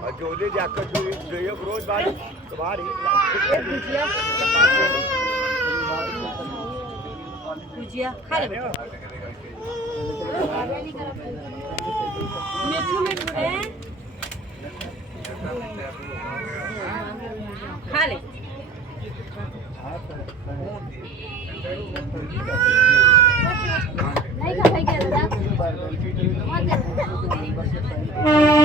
जोले जाकर जो एक रोज बारी तुम्हारी भुजिया खा ले मिठू मिठू है खा ले नहीं खा गया